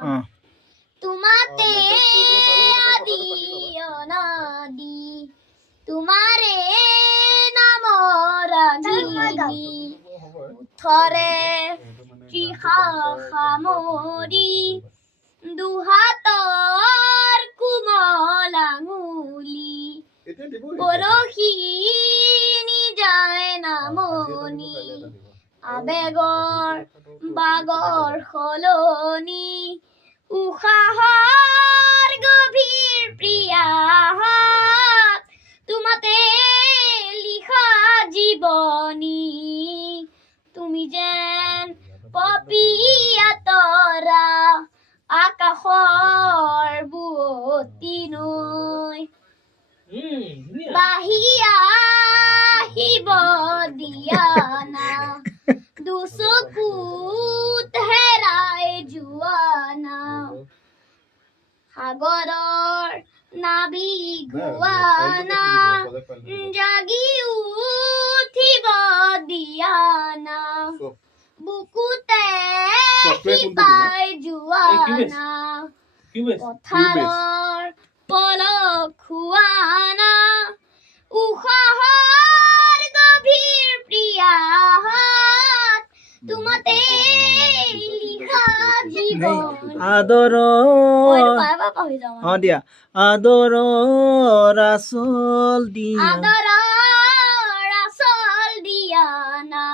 তোমাতে আদি অনাদি তোমাৰে নাম ৰাগিনী থৰে ত্ৰিশা সামৰি দুহাতৰ কোমল আঙুলি পৰহি নিজায় নামনি আবেগৰ বাগৰ সলনি উশাহৰ গভীৰ প্ৰিয়াত তোমাতে লিখা জীৱনী তুমি যেন পপীয়া তৰা আকাশৰ বুৱতী নৈ বাহি আহিব দিয়া না দুচকুত হেৰাই যোৱা না সাগৰৰ নাবিক গোৱানা জাগি উঠিব দিয়া না বুকুতে শিপাই যোৱা না পথাৰৰ পলক খোৱানা উশাহৰ গভীৰ প্ৰিয়াত তোমাতে লিখা জীৱনী আদৰৰ দিয়া আদৰৰ আচল দিয়া আদৰৰ আচল দিয়া না